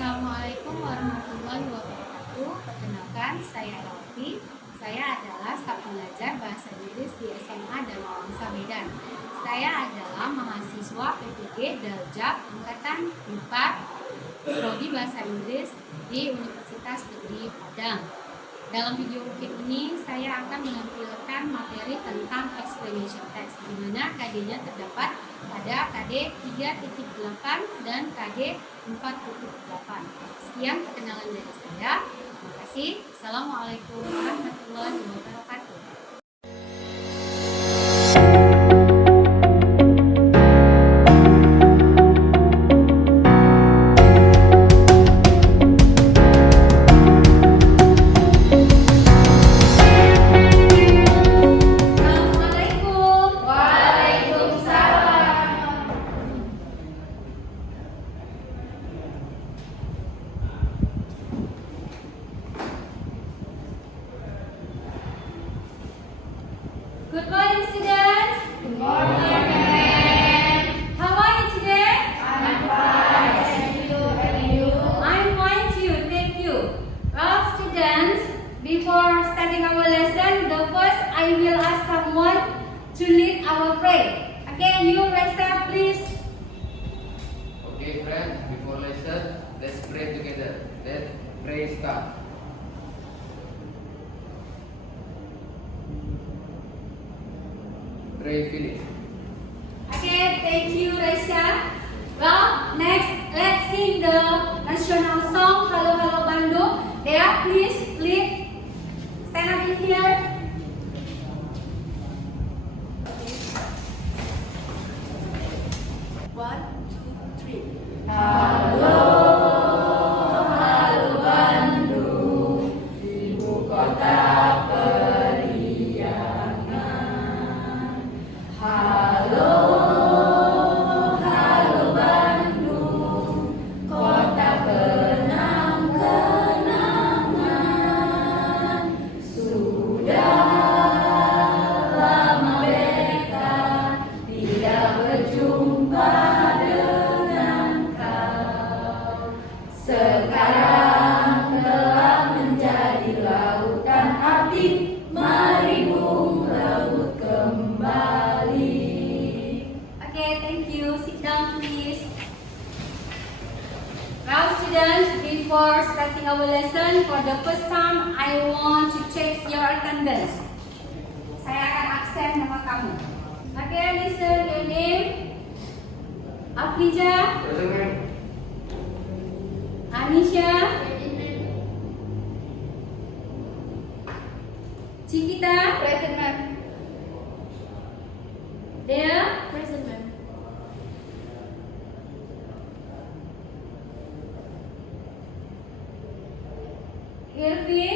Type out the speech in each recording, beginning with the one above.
Assalamualaikum warahmatullahi wabarakatuh. Perkenalkan, saya Erawati. Saya adalah staf belajar bahasa Inggris di SMA Dharma Wangsa Medan. Saya adalah mahasiswa PPG belajar angkatan 4 prodi bahasa Inggris di Universitas Negeri Padang. Dalam video UKIN ini, saya akan menampilkan materi tentang explanation text, di mana KD-nya terdapat pada KD 3.8 dan KD 4.8. Sekian perkenalan dari saya. Terima kasih. Assalamualaikum warahmatullahi wabarakatuh. Good morning, students. Good morning. How are you today? I'm fine. Thank you. And you? I'm fine too. Thank you. Well, students, before starting our lesson, the first I will ask someone to lead our prayer. Okay, you raise up, please. Okay, friends. Before lesson, let's pray together. Let's pray start. Pray finish. Okay, thank you, Raisa. Well, next, let's sing the national song, Halo Halo Bandung. There, please, lead. Stand up in here. One, two, three. Halo, halo Bandung, ibu kota periangan. Halo, halo Bandung, kota kenang-kenangan. Sudah lama beta tidak berjumpa dengan kau. Sekarang telah menjadi lautan api, mari bung laut kembali. Okay, thank you. Sit down, please. Well, students, before starting our lesson, for the first time, I want to check your attendance. Saya akan absen nama kamu. Okay, listen your name. Afrija, Anisha, Cikita, Present, ma'am. Dea, Present, ma'am. Irvi,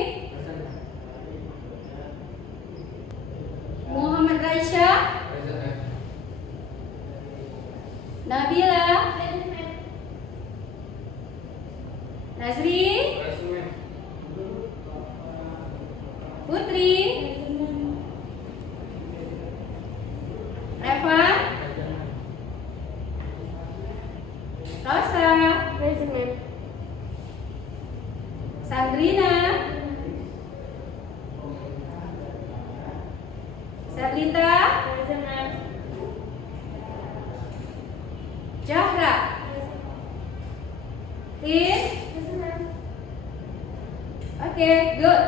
Muhammad Raisha, Nabila, Nazri, Putri, Reva, Rosa, Present, ma'am. Sandrina, Sarlita, Present, ma'am. Jahra, Tin. Present, ma'am. Okay, good.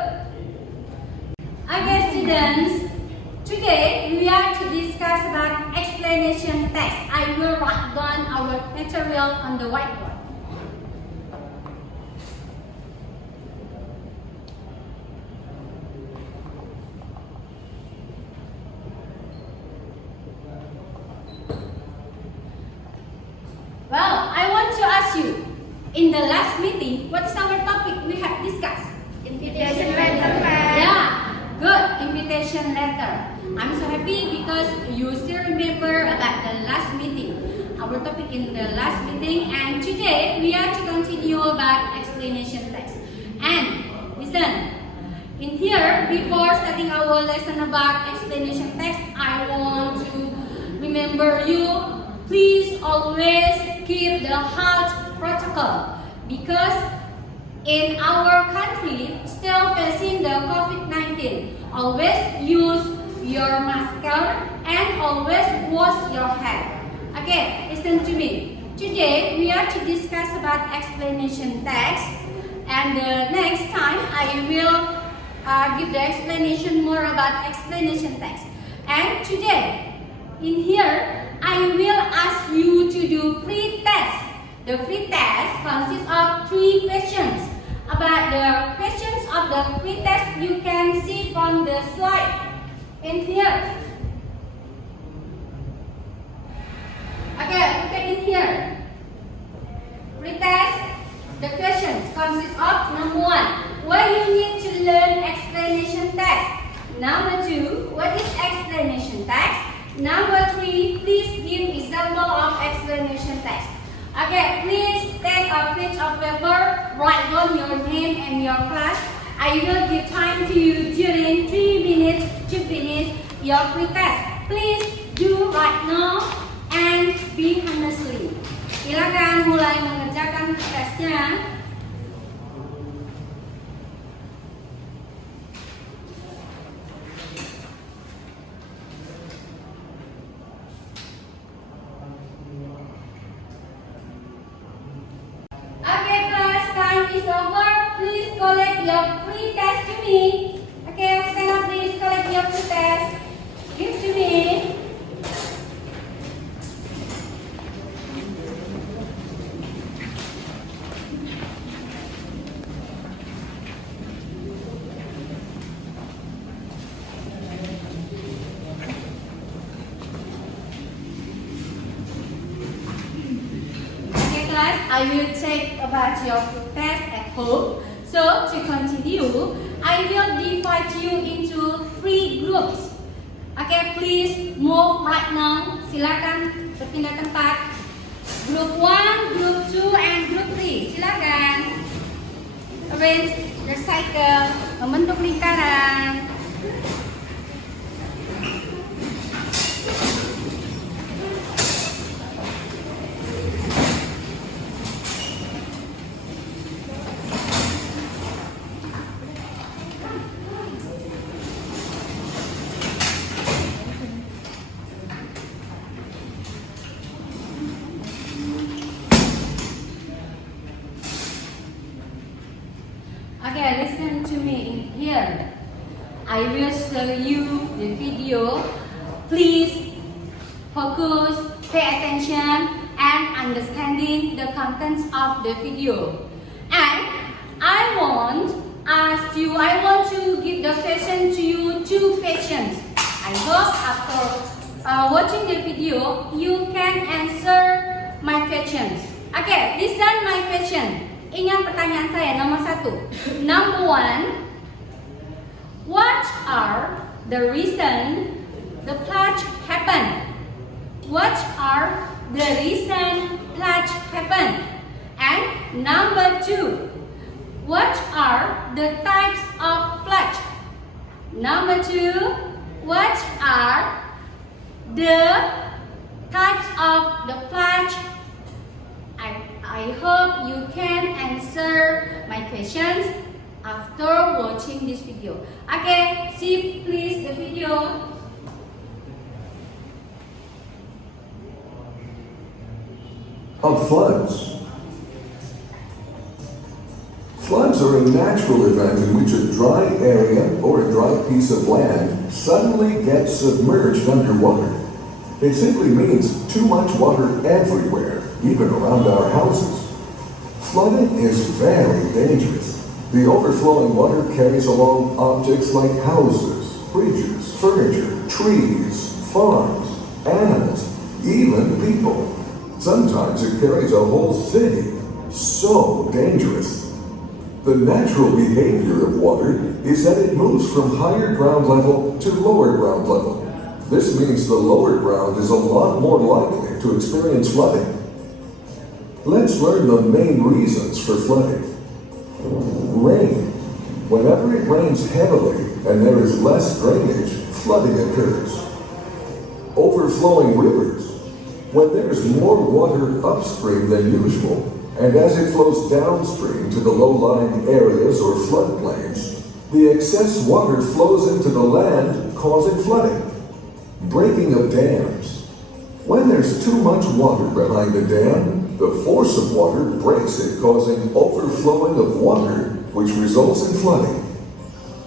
Okay, students, today we are to discuss about explanation text. I will write down our material on the whiteboard. Well, I want to ask you, in the last meeting, what is our topic we have discussed? Invitation letter, ma'am. Yeah, good, invitation letter. I'm so happy because you still remember about the last meeting, our topic in the last meeting, and today we are to continue about explanation text. And listen, in here, before starting our lesson about explanation text, I want to remember you, please always keep the health protocol. because in our country still facing the COVID-19. Always use your mask and always wash your hand. Okay, listen to me. Today we are to discuss about explanation text, and the next time I will give the explanation more about explanation text. And today in here I will ask you to do free test. The free test consists of 3 questions. About the questions of the free test, you can see from the slide in here. Okay, look at it here. Free test, the questions consist of number 1, why you need to learn explanation text. Number 2, what is explanation text? Number 3, please give example of explanation text. Okay, please take a page of paper, write down your name and your class. I will give time to you during 3 minutes to finish your free test. Please do right now and be honestly. Silakan mulai mengerjakan tesnya. Is over. Please collect your free test to me. Okay, stand up, please collect your free test. Give to me. Okay, class, I will take about your test at home. So to continue, I will divide you into 3 groups. Okay, please move right now. Silakan berpindah tempat. Group 1, Group 2, and Group 3. Silakan. Arrange the cycle, membentuk lingkaran. Okay, listen to me here. I will show you the video. Please focus, pay attention, and understanding the contents of the video. And I want to give the question to you 2 questions. I hope after watching the video, you can answer my questions. Okay, listen my question. Ingat pertanyaan saya nomor 1. Number 1, what are the reason the pledge happened? What are the reason pledge happened? And number 2, what are the types of pledge? Number 2, what are the types of the pledge? I hope you can answer my questions after watching this video. Okay, see please the video. Of floods. Floods are a natural event in which a dry area or a dry piece of land suddenly gets submerged underwater. It simply means too much water everywhere, even around our houses. Flooding is very dangerous. The overflowing water carries along objects like houses, bridges, furniture, trees, farms, animals, even people. Sometimes it carries a whole city. So dangerous. The natural behavior of water is that it moves from higher ground level to lower ground level. This means the lower ground is a lot more likely to experience flooding. Let's learn the main reasons for flooding. Rain. Whenever it rains heavily and there is less drainage, flooding occurs. Overflowing rivers. When there is more water upstream than usual and as it flows downstream to the low-lying areas or floodplains, the excess water flows into the land, causing flooding. Breaking of dams. When there's too much water behind a dam, the force of water breaks it, causing overflowing of water, which results in flooding.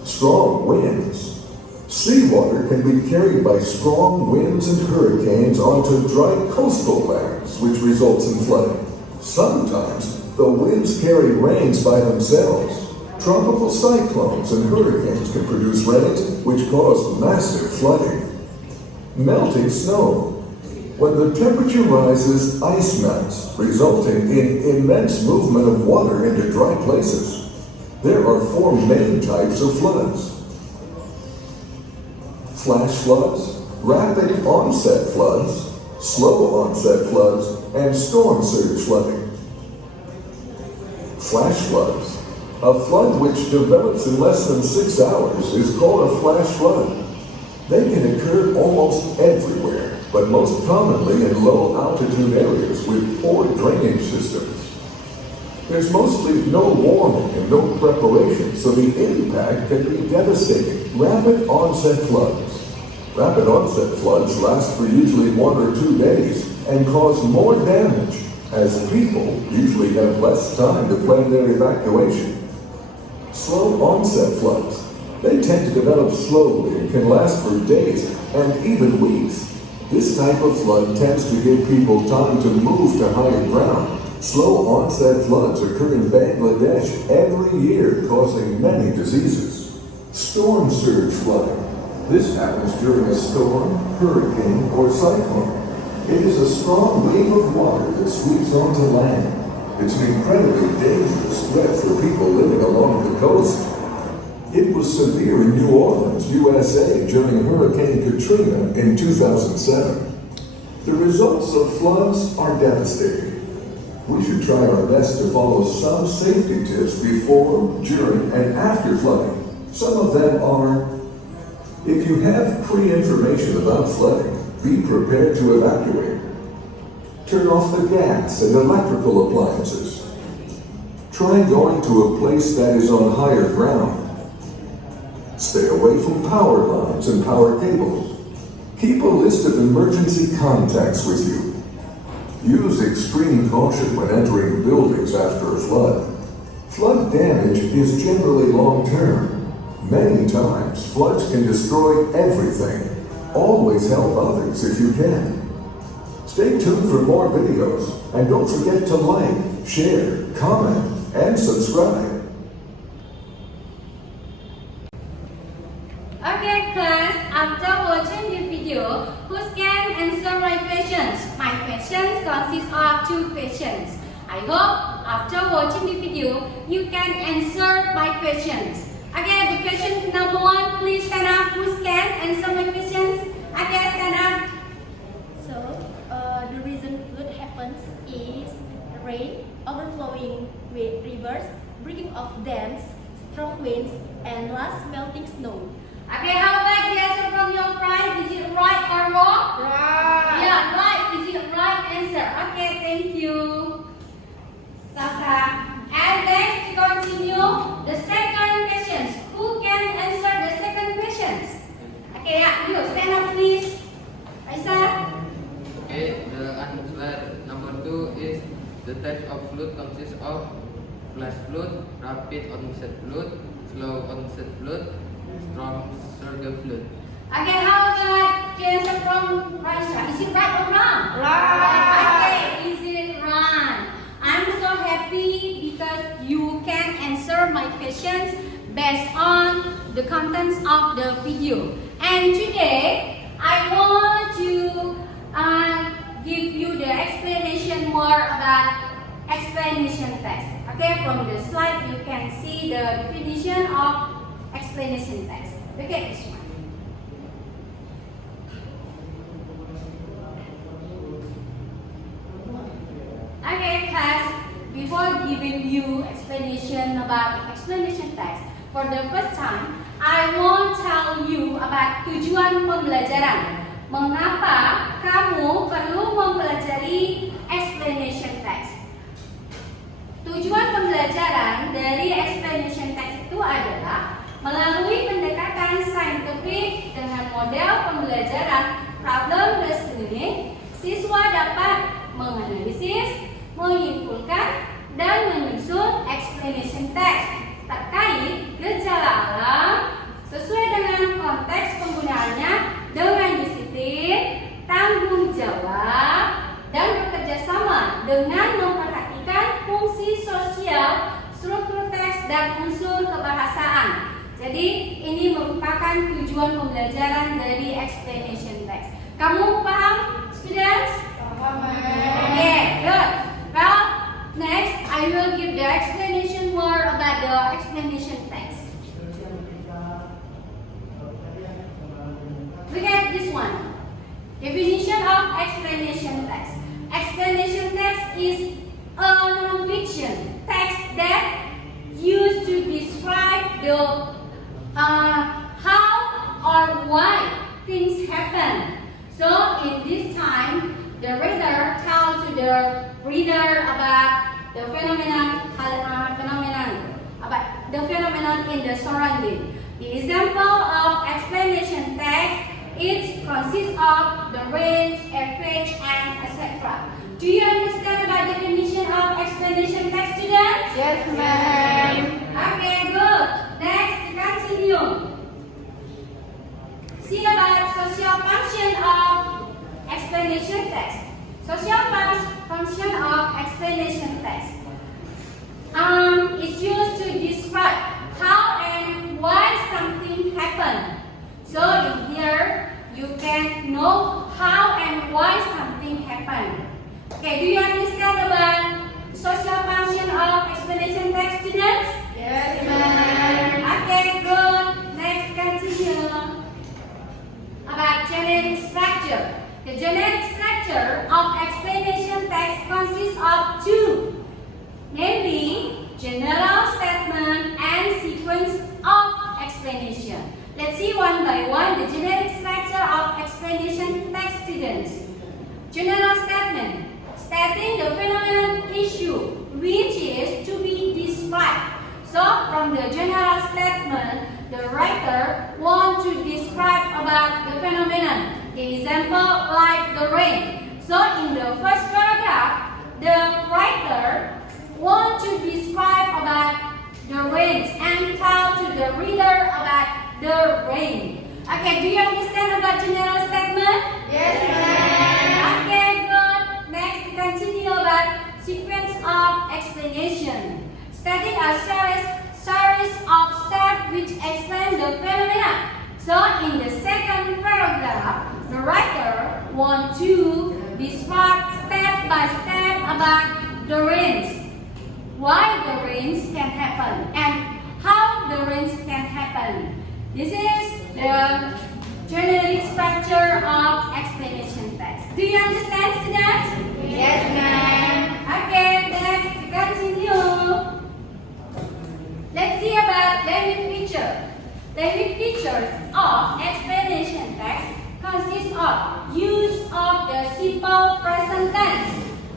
Strong winds. Seawater can be carried by strong winds and hurricanes onto dry coastal lands, which results in flooding. Sometimes the winds carry rains by themselves. Tropical cyclones and hurricanes can produce rains which cause massive flooding. Melting snow. When the temperature rises, ice melts, resulting in immense movement of water into dry places. There are 4 main types of floods. Flash floods, rapid onset floods, slow onset floods, and storm surge flooding. Flash floods. A flood which develops in less than 6 hours is called a flash flood. They can occur almost everywhere, but most commonly in low altitude areas with poor drainage systems. There's mostly no warning and no preparation, so the impact can be devastating. Rapid onset floods. Rapid onset floods last for usually 1 or 2 days and cause more damage, as people usually have less time to plan their evacuation. Slow onset floods. They tend to develop slowly and can last for days and even weeks. This type of flood tends to give people time to move to higher ground. Slow onset floods occur in Bangladesh every year, causing many diseases. Storm surge flooding. This happens during a storm, hurricane, or cyclone. It is a strong wave of water that sweeps onto land. It's an incredibly dangerous threat for people living along the coast. It was severe in New Orleans, USA, during Hurricane Katrina in 2007. The results of floods are devastating. We should try our best to follow some safety tips before, during, and after flooding. Some of them are: if you have pre-information about flooding, be prepared to evacuate. Turn off the gas and electrical appliances. Try going to a place that is on higher ground. Stay away from power lines and power cables. Keep a list of emergency contacts with you. Use extreme caution when entering buildings after a flood. Flood damage is generally long-term. Many times, floods can destroy everything. Always help others if you can. Stay tuned for more videos, and don't forget to like, share, comment, and subscribe. Okay class, after watching the video, who can answer my questions? My questions consist of 2 questions. I hope after watching the video, you can answer my questions. Okay, the question number 1, please stand up. Who can answer my questions? Okay, stand up. So, the reason flood happens is rain, overflowing with rivers, breaking of dams, strong winds, and last melting snow. Okay, how about the answer from your friend? Is it right or wrong? Right. Yeah, right. Is it right answer? Okay, thank you, Sasa. And next, to continue the second questions. Who can answer the second questions? Okay, yeah, you stand up, please. Aisa. Okay, the answer number 2 is the types of flood consists of flash flood, rapid onset flood, slow onset flood, strong surge flood. Okay, how about the answer from Raisa? Is it right or wrong? Right. Okay, is it right? I'm so happy because you can answer my questions based on the contents of the video. And today, I want to give you the explanation more about explanation text. Okay, from the slide you can see the definition of explanation text. Okay, this one. Okay, class. Before giving you explanation about explanation text, for the first time, I want to tell you about tujuan pembelajaran. Mengapa kamu perlu mempelajari explanation text? dari explanation text itu adalah melalui pendekatan saintifik dengan model pembelajaran problem based learning, siswa dapat menganalisis, menyimpulkan, dan menyusun explanation text terkait gejala alam sesuai dengan konteks penggunaannya dengan disiplin, tanggung jawab, dan bekerja sama dengan memperhatikan fungsi sosial, struktur teks, dan unsur kebahasaan. Jadi ini merupakan tujuan pembelajaran dari explanation text. Kamu paham, students? Paham. Okay, good. Well, next I will give the explanation more about the explanation text. Look at this one. Definition of explanation text. Explanation text is a non-fiction text that used to describe the how or why things happen. So in this time, the reader tells to the reader about the phenomenon in the surrounding. The example of explanation text it consists of the range, effect, and etc. Do you understand about definition of explanation text, students? Yes, ma'am. Okay, good. Next, continue. See about social function of explanation text. Social function of explanation text is used to describe how and why something happened. So in here, you can know how and why something happened. Okay, do you understand about social function of explanation text, students? Yes, ma'am. Okay, good. Next, continue. About generic structure. The generic structure of explanation text consists of two, namely general statement and sequence of explanation. Let's see one by one the generic structure of explanation text, students. General statement, stating the phenomenon issue which is to be described. So from the general statement, the writer wants to describe about the phenomenon. The example like the rain. So in the first paragraph, the writer wants to describe about the rain and tell to the reader about the rain. Okay, do you understand about general statement? Yes, ma'am. Okay, good. Next, we continue about sequence of explanation. Stating a series of steps which explain the phenomena. So in the second paragraph, the writer wants to describe step by step about the rains. Why the rains can happen and how the rains can happen. This is the generic structure of explanation text. Do you understand, students? Yes, ma'am. Okay, next, continue. Let's see about language feature. Language features of explanation text consist of use of the simple present tense,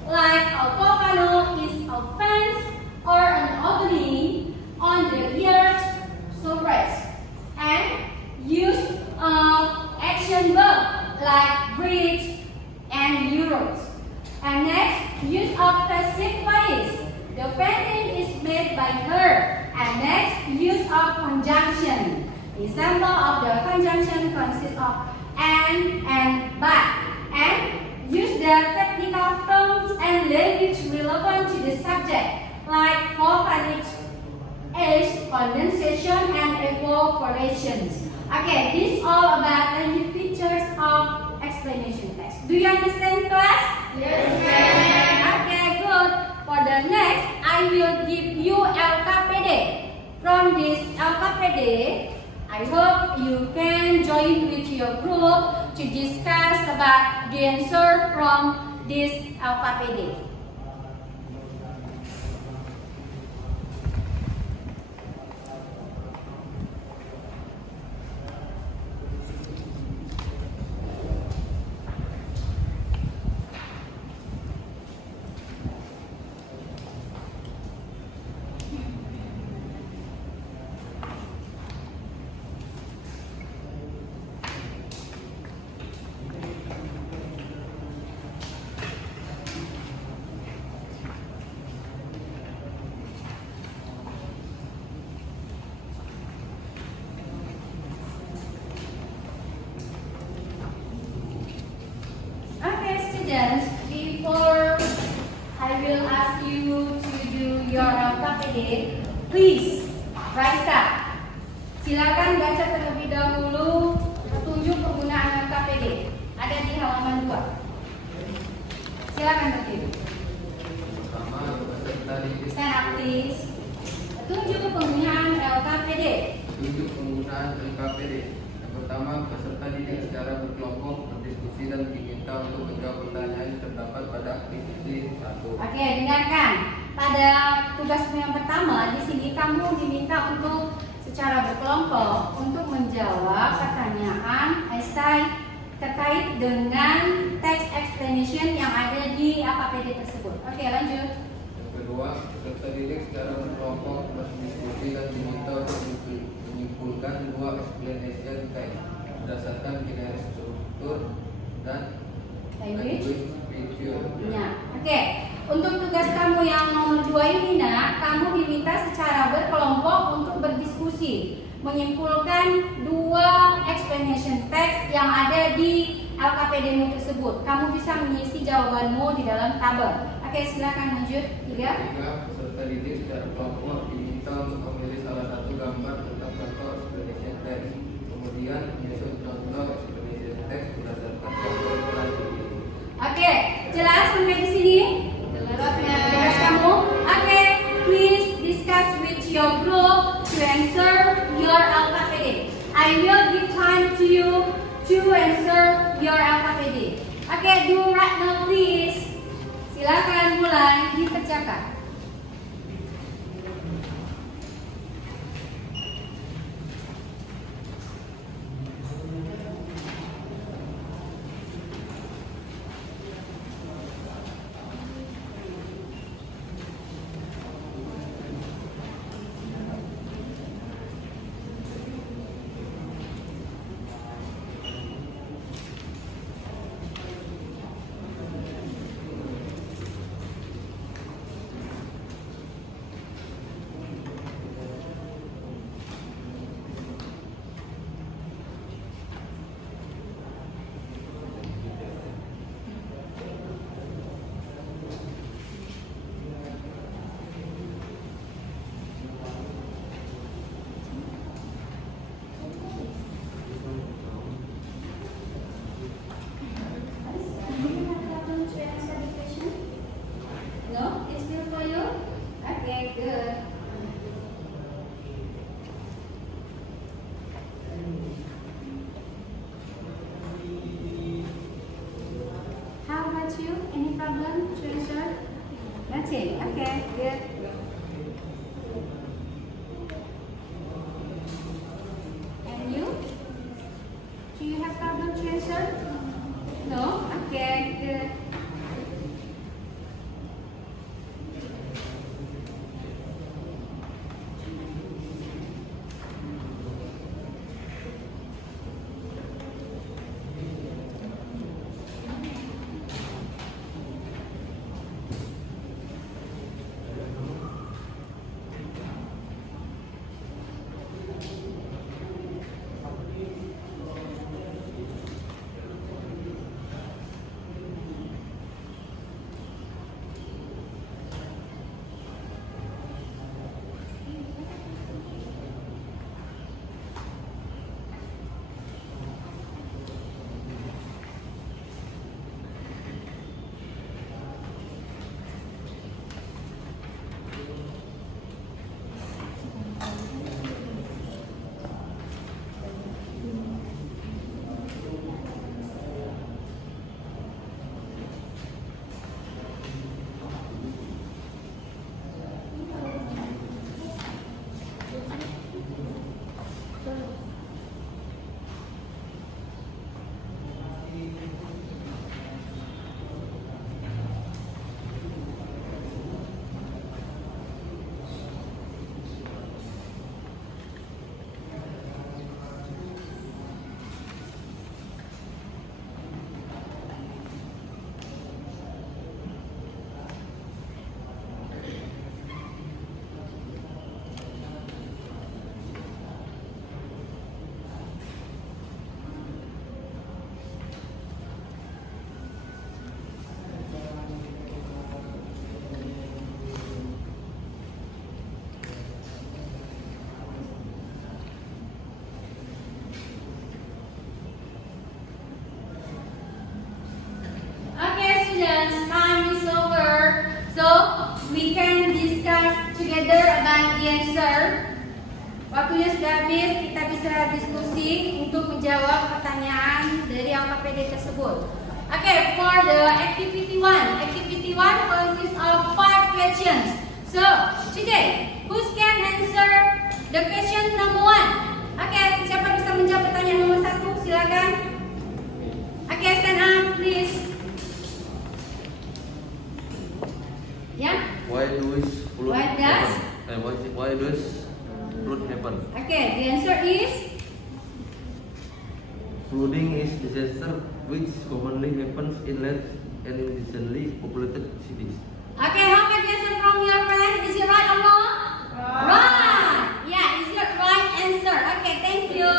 like a volcano is a fence or an opening on the earth's surface, and use of action verb like breathe and Euros. And next, use of passive voice. The painting is made by her. And next, use of conjunction. Example of the conjunction consists of and but. And use the technical terms and language relevant to the subject, like volcanic ash, condensation, and evaporations. Okay, this is all about language features of explanation text. Do you understand, class? Yes, ma'am. Okay, good. For the next, I will give you LKPD. From this LKPD, I hope you can join with your group to discuss about the answer from this LKPD. your LKPD, please rise up. Silakan baca terlebih dahulu petunjuk penggunaan LKPD. Ada di halaman 2. Silakan berdiri. Pertama, peserta didik. Stand up please. Petunjuk penggunaan LKPD. Petunjuk penggunaan LKPD. Yang pertama, peserta didik secara berkelompok berdiskusi dan diminta untuk menjawab pertanyaan yang terdapat pada aktiviti 1. Oke, dengarkan. Pada tugasmu yang pertama, di sini kamu diminta untuk secara berkelompok untuk menjawab pertanyaan esai terkait dengan text explanation yang ada di LKPD tersebut. Oke, lanjut. Yang kedua, peserta didik secara berkelompok berdiskusi dan diminta untuk menyimpulkan 2 explanation text berdasarkan kinerja struktur dan Language. feature. Ya, oke. Untuk tugas kamu yang nomor 2 ini, nak, kamu diminta secara berkelompok untuk berdiskusi, menyimpulkan 2 explanation text yang ada di LKPD-mu tersebut. Kamu bisa mengisi jawabanmu di dalam tabel. Oke, silakan lanjut. 3. Ketiga, peserta didik secara kelompok diminta untuk memilih salah satu gambar tentang contoh explanation text. Kemudian menyusun contoh explanation text berdasarkan gambar tadi. Oke, jelas sampai di sini? Jelas kamu? Oke, please discuss with your group to answer your LKPD. I will give time to you to answer your LKPD. Oke, do right now please. Silakan mulai dikerjakan. No, it's still for you. Okay, good. How about you? Any problem to answer? Nothing. Okay, good. And you? Do you have problem to answer? No? Okay, good. answer. Waktunya sudah habis, kita bisa diskusi untuk menjawab pertanyaan dari LKPD tersebut. Okay, for the activity 1 consists of 5 questions. So, today, who can answer the question number 1? Okay, siapa bisa menjawab pertanyaan nomor 1? Silakan. Okay, stand up, please. Yeah. Why does flood Why does? happen? Why does flood happen? Okay, the answer is Flooding is disaster which commonly happens in large and densely populated cities. okay. How about the answer from your friend? Is it right or wrong? Right. Yeah, is it right answer? Okay, thank you.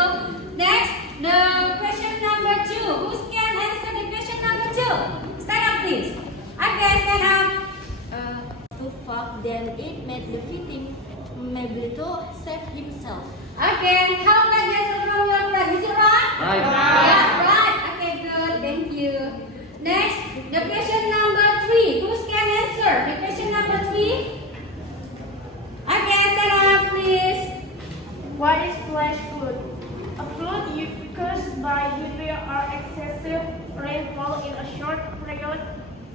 Next, the question number 2. Who can answer the question number 2? Stand up, please. Okay, stand up. To fuck, then it made the fitting maybe to save himself. Okay, how about the answer from your friend? Is it right? Right. Yeah, right. Okay, good. Thank you. Next, the question number 3. Who can answer the question number 3? Okay, stand up, please. What is flash flood? A flood caused by heavy or excessive rainfall in a short period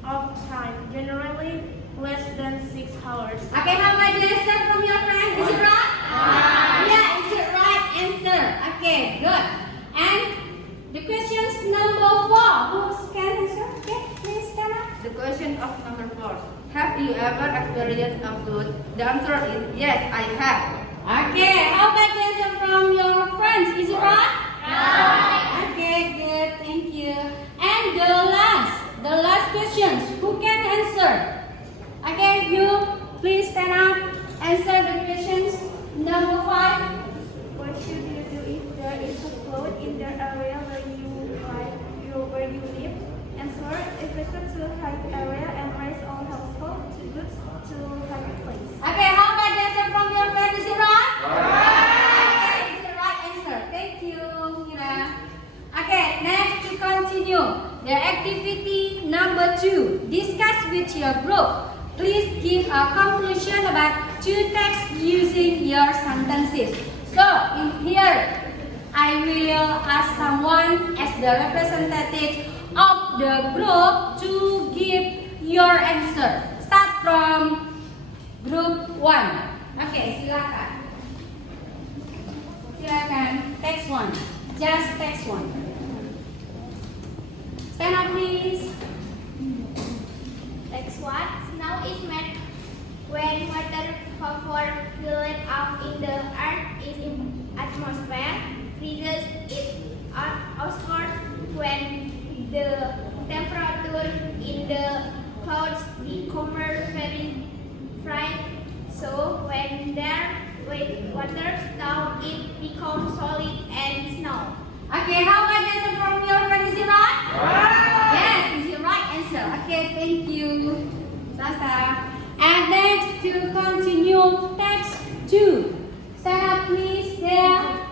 of time, generally less than 6 hours. Okay, how about the answer from your friend? Is it right? Yeah, is it right answer? Okay, good. And the questions number 4. Who can answer? Okay, please stand up. The question of number 4. Have you ever experienced a flood? The answer is yes, I have. Okay, how about the answer from your friends? Is it right? Okay, good. Thank you. And the last questions. Who can answer? Okay, you please stand up. Answer the questions number 5. What should you do if there is a flood in the area where you live? Answer: evacuate to high area and raise all household goods to high place. Okay, how about the answer from your friend? Is it right? Okay, is the right answer. Thank you, Mira. Okay, next to continue. The activity number 2. Discuss with your group. Please give a conclusion about 2 texts using your sentences. So, in here, I will ask someone as the representative of the group to give your answer. Start from group 1. Okay, silakan. Silakan, text 1. Just text 1. Stand up, please. Text 1. Snow is made when water vapor filled up in the earth is in atmosphere. Freezes it occurs when the temperature in the clouds becomes very bright. So when there water down, it becomes solid and snow. Okay, how about the answer from your friend? Is it right? Yes, is the right answer. Okay, thank you, Sasa. And next to continue, text 2. Stand up, please. There.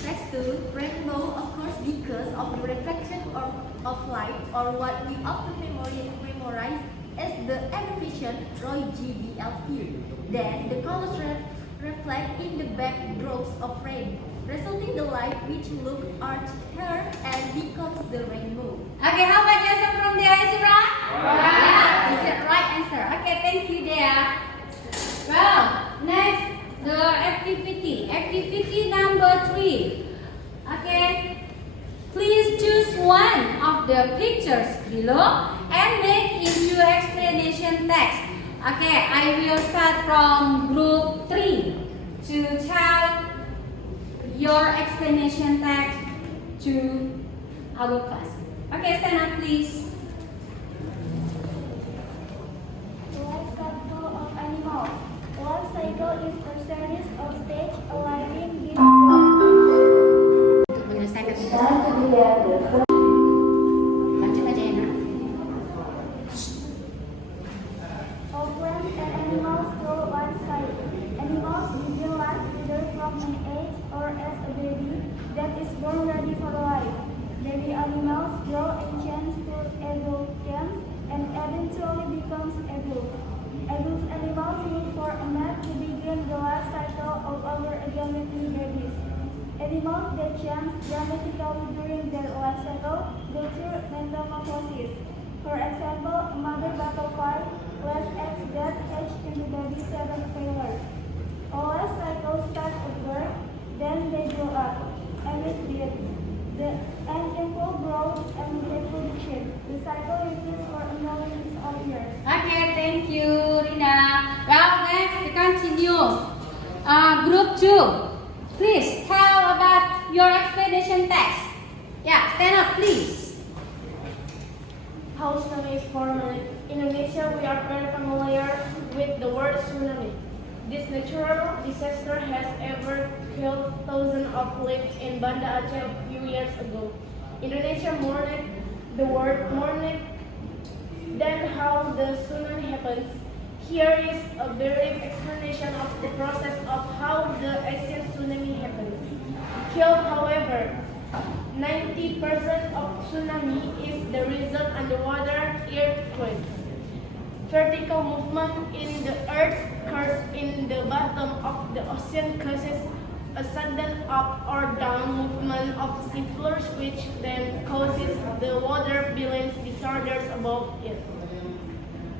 Text 2. Rainbow occurs because of the reflection of light, or what we often memorize as the animation Roy-G.B.L. view. Then the colors reflect in the backdrops of rain, resulting the light which look arched here and becomes the rainbow. Okay, how about the answer from there? Is it right? Yeah, is the right answer. Okay, thank you, there. Well, next, the activity. Activity number 3. Okay, please choose one of the pictures below and make into explanation text. Okay, I will start from group 3 to tell your explanation text to our class. Okay, stand up, please. Life cycle of animals. Life cycle is a series of stages aligning with Untuk menyelesaikan tugas. Lanjut aja, Enak. all plants and animals grow one side. Animals begin life either from an age or as a baby that is born ready for life. Baby animals grow and change to you. Group 2, please tell about your explanation text. Yeah, stand up please. How tsunami is formed. In Indonesia, we are very familiar with the word tsunami. This natural disaster has ever killed thousands of lives in Banda Aceh a few years ago. Indonesia mourned the word mourned. Then how the tsunami happens. Here is a brief explanation of the process of how the Asian tsunami happens. Killed, however, 90% of tsunami is the result underwater earthquakes. Vertical movement in the earth curves in the bottom of the ocean causes a sudden up or down movement of sea floors, which then causes the water balance disorders above it.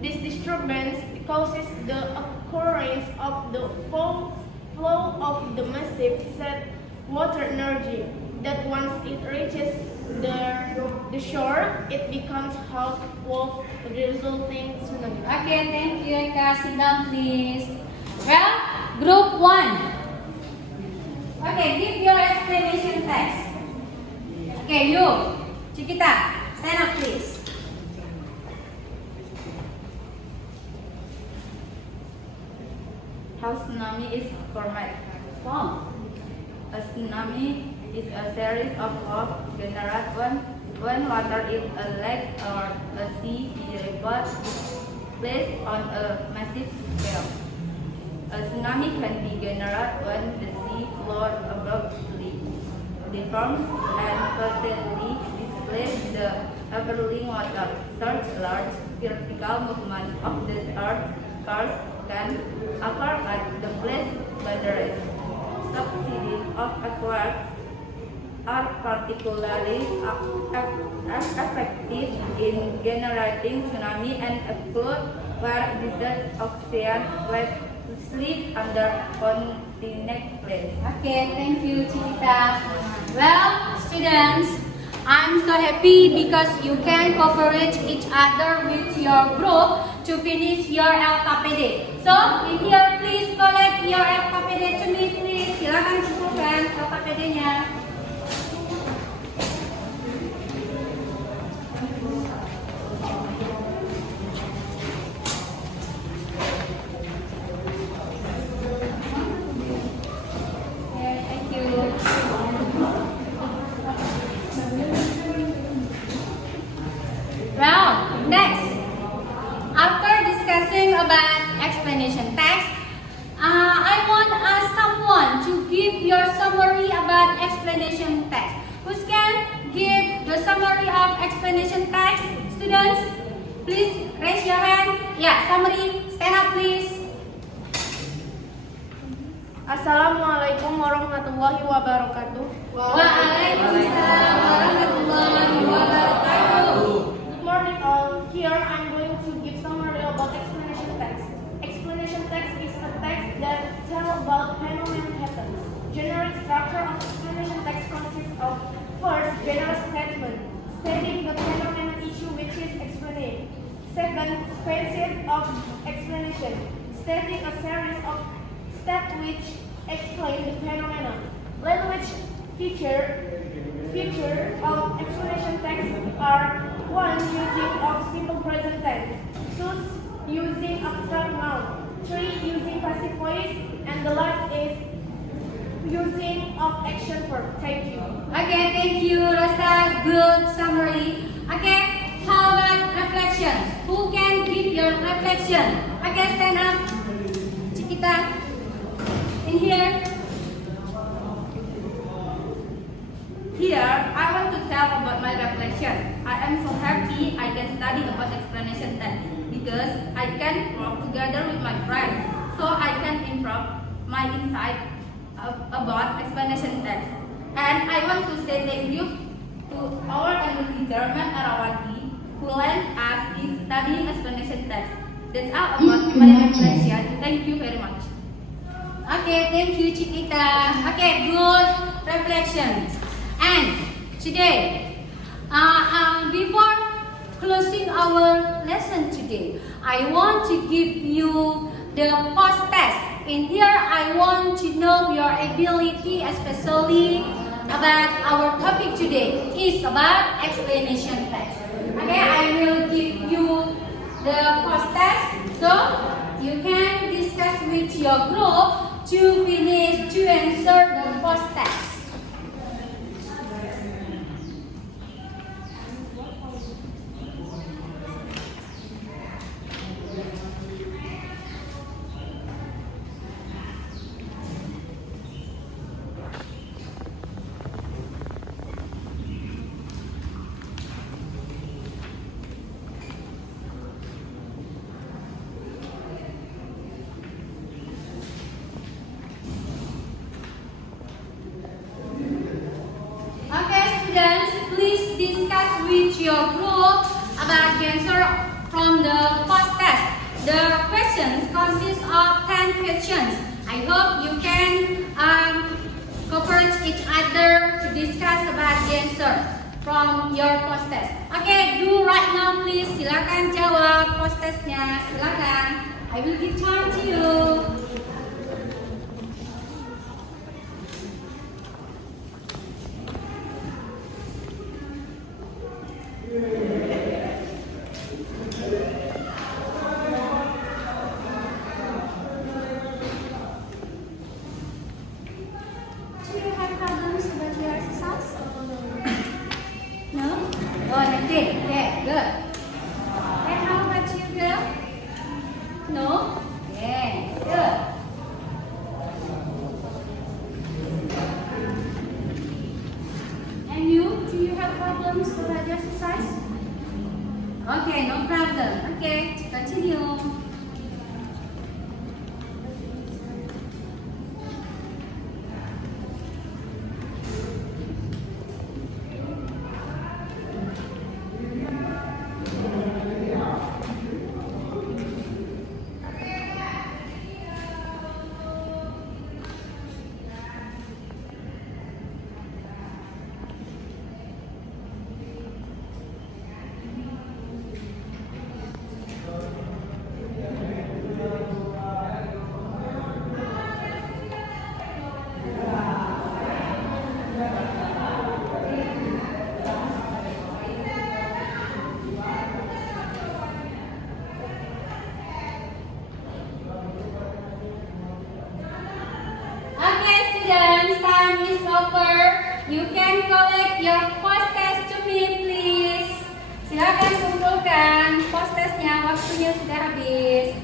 This disturbance causes the occurrence of the flow of the massive set water energy that once it reaches the shore, it becomes hot wave, resulting tsunami. Okay, thank you, Eka. Sit down, please. Well, group 1. Okay, give your explanation text. Okay, you, Chiquita, stand up, please. How tsunami is formed. A tsunami is a series of generations when water in a lake or a sea is placed on a massive scale. A tsunami can be generated when the sea floor abruptly deforms and suddenly displaces the overlying water. Such large vertical movement of the earth crust can occur at the place boundaries. Subsidies of aqueducts are particularly effective in generating tsunami and a flood where distant ocean waves slip under continent place. Okay, thank you, Chiquita. Well, students, I'm so happy because you can cooperate each other with your group to finish your LKPD. So, in here, please collect your LKPD to me, please. Silakan kumpulkan LKPD-nya. Okay, thank you. Well, next, after discussing about explanation text, I want to ask someone to give your summary about explanation text. Who can give the summary of explanation text? Students, please raise your hand. Yeah, summary. Stand up, please. Assalamualaikum warahmatullahi wabarakatuh. Waalaikumsalam warahmatullahi wabarakatuh. Good morning all. Here I'm going to give summary about explanation text. Explanation text is a text that tells about phenomenon happens. General structure of explanation text consists of first, general statement, stating the phenomenon issue which is explained. Second, facet of explanation, stating a series of steps which explain the phenomenon. Language feature of explanation text are 1. Using of simple present tense, 2. Using abstract noun, 3. Using passive voice, and the last is using of action verb. Thank you. Okay, thank you, Rosa. Good summary. Okay, how about reflections? Who can give your reflection? Okay, stand up. Chiquita, in here. Here, I want to tell about my reflection. I am so happy I can study about explanation text because I can work together with my friends, so I can improve my insight about explanation text. And I want to say thank you to our English German Erawati who lent us this studying explanation text. That's all about my reflection. Thank you very much. Okay, thank you, Chiquita. Okay, good reflections. And today, before closing our lesson today, I want to give you the post test. In here, I want to know your ability, especially about our topic today is about explanation text. Okay, I will give you the post test, so you can discuss with your group to finish to answer the post test. With your group about the answer from the post test. The questions consist of 10 questions. I hope you can cooperate each other to discuss about the answer from your post test. Okay, do right now please. Silakan jawab post testnya. Silakan. I will give time to you. Okay, no problem. Okay, continue. You can collect your post test to me, please. Silakan kumpulkan post testnya, waktunya sudah habis.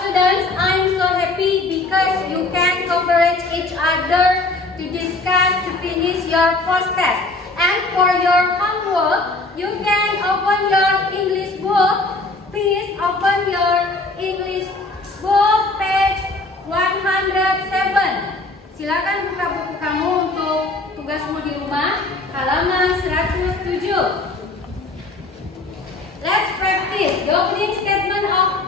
Students, I'm so happy because you can cooperate each other to discuss to finish your post test. And for your homework, you can open your English book. Please open your English book page 107. Silakan buka buku kamu untuk tugasmu di rumah, halaman 107. Let's practice. The opening statement of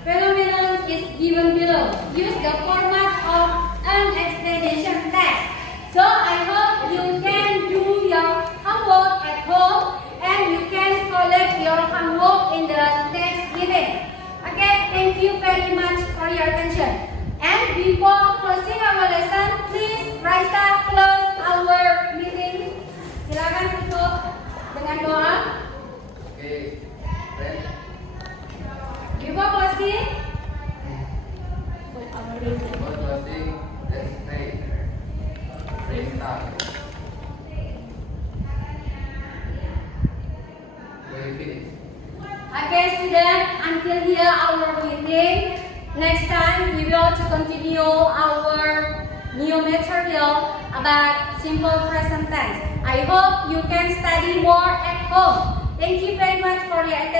phenomenon is given below. Use the format of an explanation text. So I hope you can do your homework at home and you can collect your homework in the next meeting. Okay, thank you very much for your attention. And before closing our lesson, please Raisa close our meeting. Silakan tutup dengan doa. Okay, then. Before closing, let's pray. Pray start. We finish. okay student, until here our meeting. Next time we will to continue our new material about simple present tense. I hope you can study more at home. Thank you very much for your attention.